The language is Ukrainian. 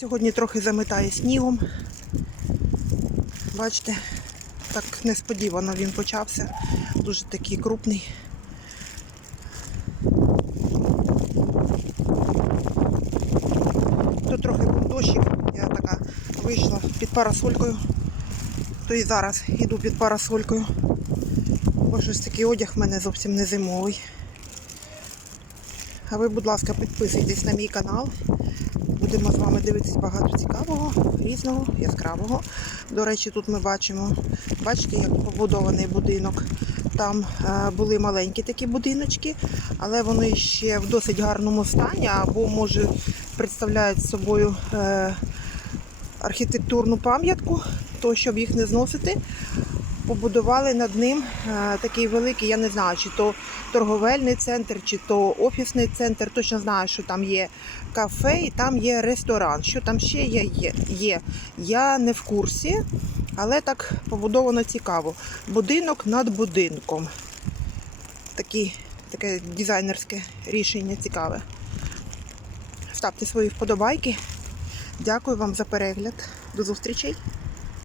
Сьогодні трохи заметає снігом. Бачите, так несподівано він почався. Дуже такий крупний. Тут трохи був дощик, я така вийшла під парасолькою, то і зараз йду під парасолькою. Бо щось такий одяг в мене зовсім не зимовий. А ви, будь ласка, підписуйтесь на мій канал. Будемо з вами дивитись багато цікавого, різного, яскравого. До речі, тут ми бачимо, бачите, як побудований будинок. Там е, були маленькі такі будиночки, але вони ще в досить гарному стані, або, може, представляють собою е, архітектурну пам'ятку, то щоб їх не зносити, побудували над ним е, такий великий, я не знаю, чи то торговельний центр, чи то офісний центр. Точно знаю, що там є кафе і там є ресторан. Що там ще є, є. Я не в курсі, але так побудовано цікаво. Будинок над будинком. Такі, таке дизайнерське рішення цікаве. Ставте свої вподобайки. Дякую вам за перегляд. До зустрічей!